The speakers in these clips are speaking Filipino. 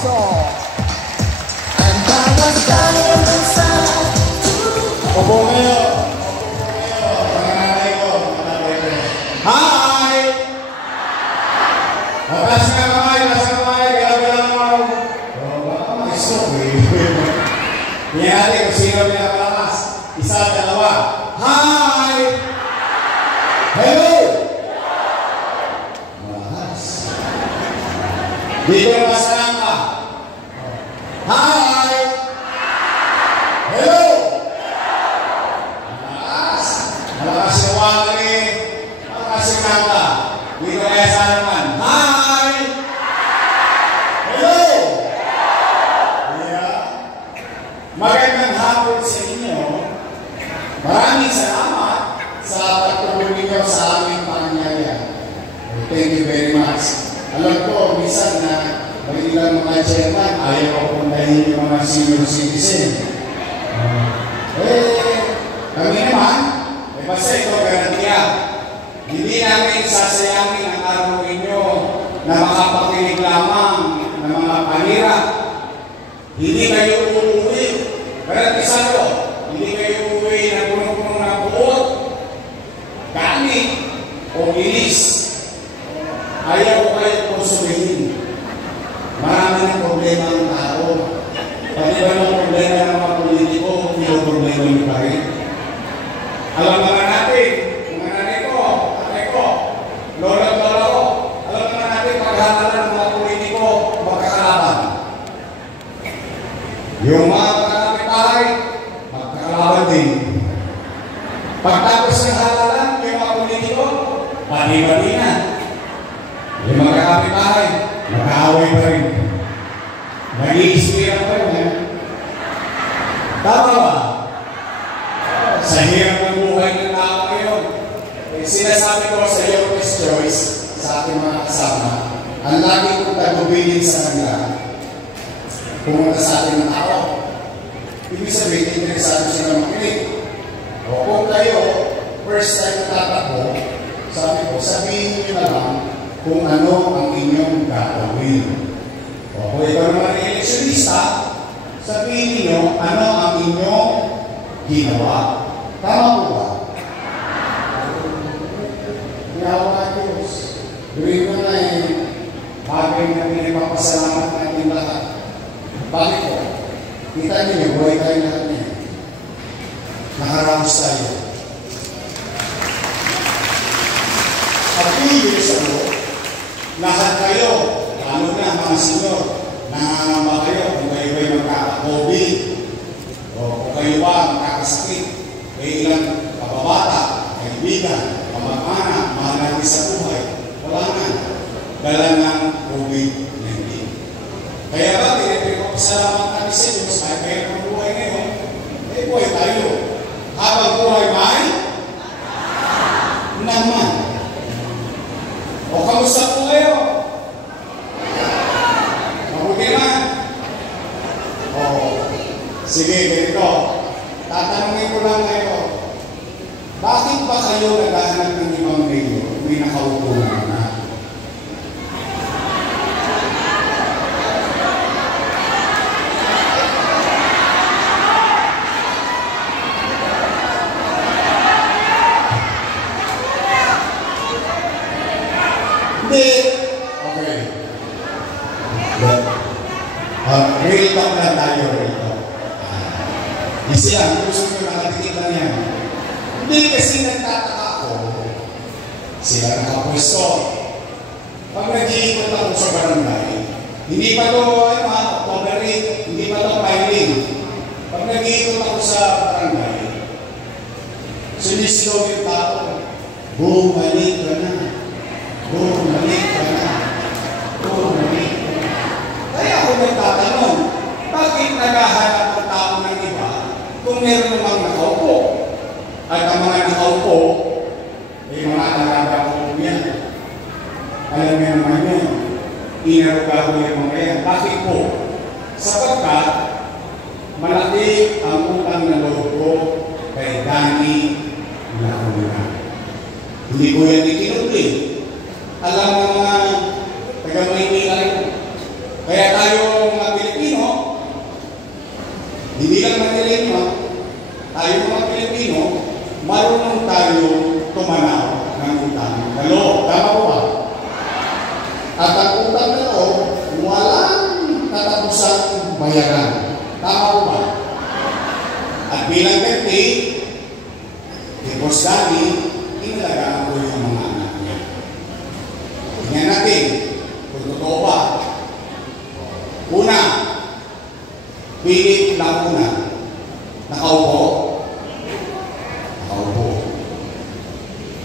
Agosto. And I was dying inside. Opo kayo. Panganay ko. Hi! Matas ka kamay, nasa kamay, galaw-galaw. Ay, sorry. Niyari kung sino pinakalakas. Isa, dalawa. Hi! Hello! Mahas. Dito mas lang ka. Hi! Hello! Mahas. Malakas yung wangari. Malakas yung kanta. Dito kaya sa naman. Hi! Hello! Yeah. Magandang hapon sa inyo. Maraming salamat sa pagtulong ninyo sa aming pangyayari. Thank you very much. Alam ko, minsan na mag-ilang mga chairman, ayaw ko puntahin yung mga senior citizen. Kami naman, basta ito garantiya. Hindi namin sasayangin ang araw ninyo na makapakinig lamang ng mga panira. Hindi kayo uuwi. Garantisado, hindi kayo uuwi na punong-punong na buot, gamit, o ilis. Ayaw ko kayo konsumihin. Marami ng problema ng tao. Pati ba ng problema ng mga politiko, problema nyo pa rin. Alam naman natin, mga nanay ko, lola ko, alam naman natin paghahalan ng mga politiko, magkakalaban. Yung mga kapitbahay, magkakalaban din. Pagtapos ng halalan, yung mga politiko, pati-pati na. Yung mga kapitbahay, magkaaway pa rin. Nag-iispira pa rin. Tama ba? Sa hirap ng buhay ng tao ngayon, sinasabi ko sa Youngest Choice, sa ating mga kasama, ang lagi kong tagubilin sa kanila, pumunta sa ating mga tao. Ibig sabihin, interesado sila makinig. O kung kayo, first time tatakbo, sabi ko, sabihin nyo na lang kung ano ang inyong gagawin. O kung ikaw naman ang eleksyonista, sabihin niyo ano ang inyong ginawa. Tama po ba? Ginawa ng Diyos. Gawin ko na bagay na pinipapasalamat natin lahat. Bakit po? Kita niyo, buhay tayo lahat niya. Nakaraos tayo. At pinigil sa mo, lahat kayo, lalo na mga senyor, nangangamba kayo kung kayo ba'y magkaka-COVID o kung kayo ba magkakasakit, may ilang kababata, kaibigan, kamag-anak, mahal natin sa buhay, wala nga, dala ng COVID-19. Kaya ba, pinipagpapasalamat natin sa Diyos, kahit kayo ng buhay ngayon, eh buhay tayo. Habang buhay may naman. O kamusta po kayo? Mabuti naman. O, sige, ganito. Tatanungin ko lang kayo. Bakit ba kayo naghahanap ng ibang mayor? May nakaupo na. Hindi. Okay. Real talk na tayo rito. Kasi ang gusto nyo nakatikin lang yan. Hindi kasi nagtataka ako. Sila nakapwesto. Pag nag-iikot ako sa barangay, hindi pa ito, October 8, hindi pa ito filing. Pag nag-iikot ako sa barangay, sinisilog yung tao, bumalik ka na. Bumalik ka na. Bumalik ka na. Kaya ako nagtatanong, bakit naghahanap ang tao ng iba kung meron namang nakaupo? At ang mga nakaupo, ay mga talaga po yan. Alam niyo naman yun, inarugago yung mga yan. Bakit po? Sapagkat malaki ang utang na loob ko kay Danny Lacuna. Hindi ko yan itinutli. Alam mo mga taga-Maynila rin. Kaya tayo Hindi lang Manileno, tayo mga Pilipino, marunong tayo tumanaw ng utang na loob. Tama po ba? At ang utang na loob, walang katapusang bayaran. Tama po ba? At bilang ganti, si Boss Danny, inalagaan ko yung mga anak niya. Tingnan natin kung totoo ba. Una, Philip Lacuna. Nakaupo? Nakaupo.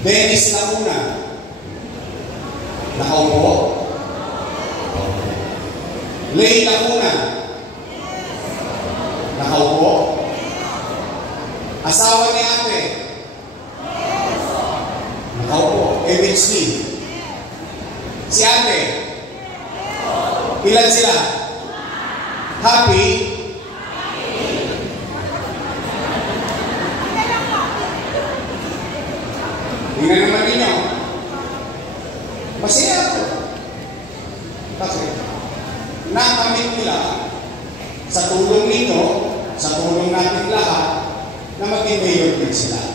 Dennis Lacuna. Nakaupo? Nakaupo. Lay Lacuna. Nakaupo? Asawa ni ate? Nakaupo. MHD. Si ate? Ilan sila? Happy? Tingnan naman ninyo. Masaya ako. Kasi nakamit nila sa tulong nito, sa tulong natin lahat, na maging mayor din sila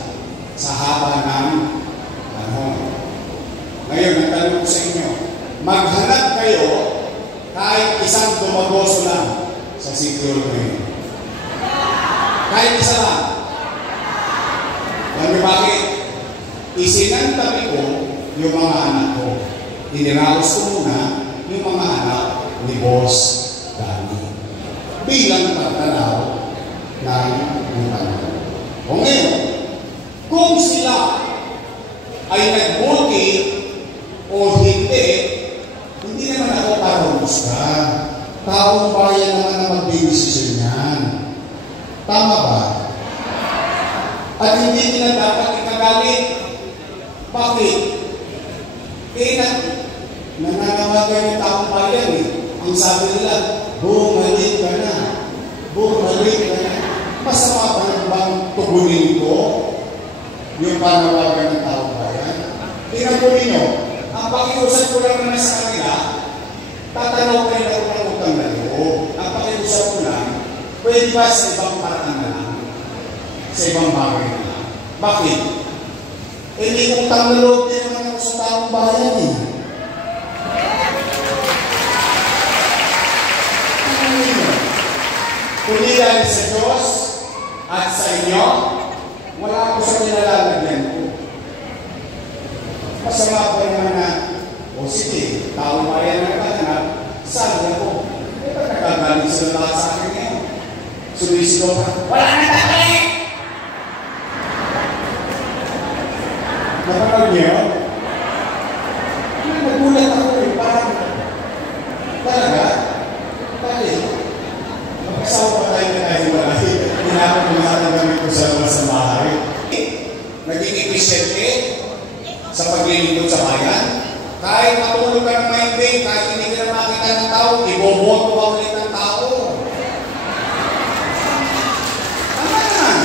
sa haba ng panahon. Ngayon, nagtanong ko sa inyo, maghanap kayo kahit isang dumagoso lang sa City Hall ngayon. Kahit isa lang. Alam niyo bakit? Isinantabi ko yung mga anak ko. Iniraos ko muna yung mga anak ni Boss Danny bilang pagtanaw ng utang. O ngayon, kung sila ay nagbuti o hindi, hindi naman ako para humusga. Taong bayan naman na magdedesisyon yan. Tama ba? At hindi nila dapat ikagalit. Bakit? Nananawagan yung taong bayan eh. Ang sabi nila, bumalik ka na. Bumalik ka na. Masama pa bang tugunin ko yung panawagan ng taong bayan? Tingnan po ninyo, ang pakiusap ko lang naman sa kanila, tatanong kayo na kung ang utang na loob. Ang pakiusap ko lang, pwede ba sa ibang paraan na lang? Sa ibang bagay na lang? Bakit? Hindi utang na loob din naman ako sa taong bayan eh. Kundi dahil sa Diyos at sa inyo, wala ako sa nilalagyan ko. Masama pa naman na, o sige, taong bayan na nagtatanap, saan ako? Eh, ba't nagagaling sila lahat sa akin ngayon? Sumisigaw ka, wala na tayo! Napanood niyo? Nagulat ako eh, parang, talaga? Bakit? Magkasawa pa tayo na tayo malaki. Hinapon mo lahat ng gamit ko sa bahay. Naging episyente sa paglilingkod sa bayan. Kahit matulog ka ng maibig, kahit hindi ka na makita ng tao, iboboto ka ulit ng tao. Tama naman.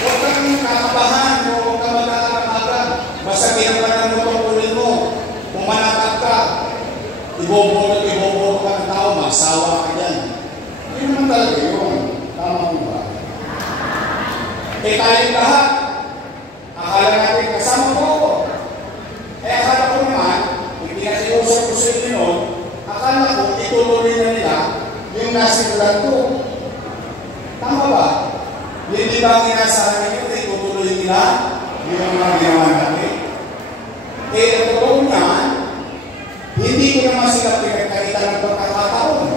Huwag kang kakabahan o huwag kang magkakamagan. Basta pinampanan mo itong ulit mo. Kung manatag ka, iboboto ka ng tao, magsawa ka dyan. Hindi naman talaga yun. Tama mo ba? Eh tayong lahat, akala natin kasama ko ako. Eh akala ko naman, ipinasiusap ko sa inyo noon, akala ko ituloy na nila yung nasimulan ko. Tama ba? Hindi ba ang inasahan ninyo na itutuloy nila yung mga ginawa natin? Eh ang totoo niyan, hindi ko naman sila pinagkaitan ng pagkakataon.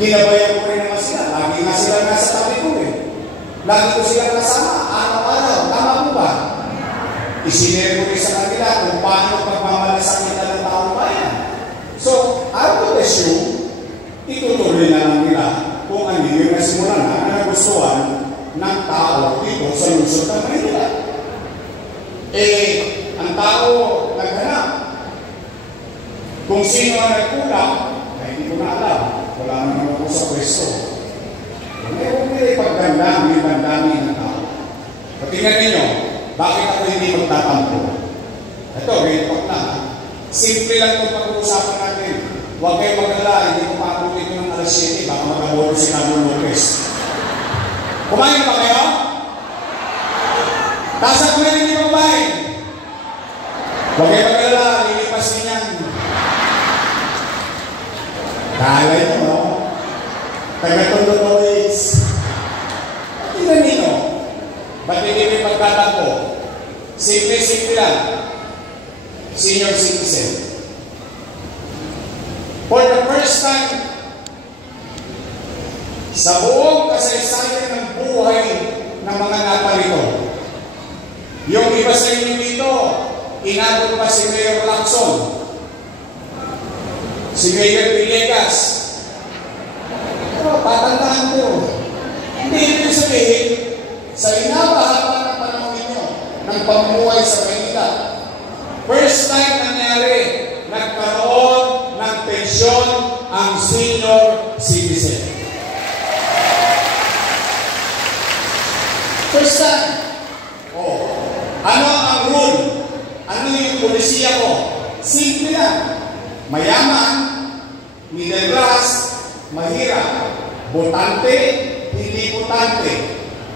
Ginabayan ko rin naman sila. Lagi nga sila nasa tabi ko eh. Lagi ko sila kasama, araw-araw. Tama po ba? Isinare ko rin sa kanila kung paano pagmamalasakit ng taong bayan. So, I would assume, itutuloy na lang nila kung ano yung nasimulan na nagustuhan ng tao dito sa lungsod ng Manila. Eh, ang tao naghanap. Kung sino ang nagkulang, ay hindi ko na alam. Wala naman ako sa pwesto. Ngayon may pagdami ng tao. Patingnan ninyo, bakit ako hindi magtatampo? Ito, report na. Simple lang itong pag-uusapan natin. Huwag kayong mag-alala, hindi ko pakulit ng alas 7, baka mag-abono si Carlo Lopez. Kumain na ba kayo? Taas ang kumain, hindi mo kumain. Huwag kayo mag-alala, lilipas din yan. Kalay nyo, no? Taga-tondo Toys. Tingnan nyo, ba't hindi may pagkatako? Simple-simple lang. Senior citizen. For the first time, sa buong kasaysayan ng buhay ng mga naparito, yung iba sa inyo dito, inabot pa si Mayor Lacson, si Mayor Villegas. Pero patandaan ko, hindi ibig sabihin, sa inabahaba ng panahon ninyo ng pamumuhay sa Manila, first time nangyari, nagkaroon ng pensyon ang senior citizen. First time. Oh. Ano ang rule? Ano yung polisiya ko? Simple lang. Mayaman, middle class, mahirap, botante, hindi botante,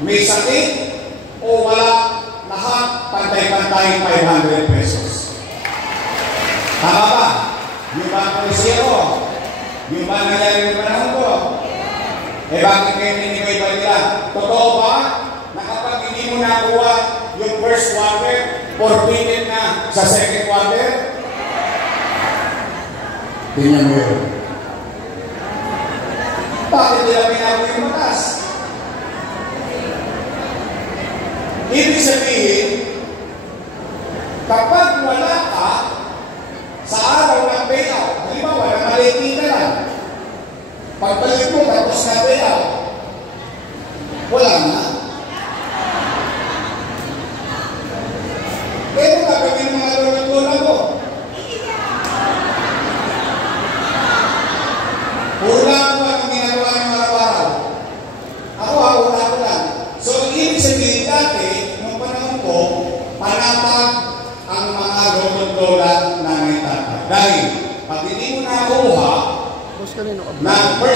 may sakit, o wala, lahat pantay-pantay 500 pesos. Tama ba? Yung ba ang polisiya ko? Yung ba nangyari ng panahon ko? Eh bakit kayo ninigay ba nila? Totoo ba na kapag hindi mo nakuha yung first quarter, forbidden na sa second quarter? Tingnan mo yun. Bakit nila pinawi yung matas? Ibig sabihin, kapag wala ka sa araw ng payout, halimbawa, namaliti ka lang, pagbalik mo, tapos na payout, wala na. Pero gagawin mga lolo-lola ko. Wala ko ang ginagawa ng araw-araw. Ako ko lang. So, ibig sabihin dati, nung panahon ko, panatag ang mga lolo-lola na may tatag. Dahil, pag hindi mo nakuha, ng first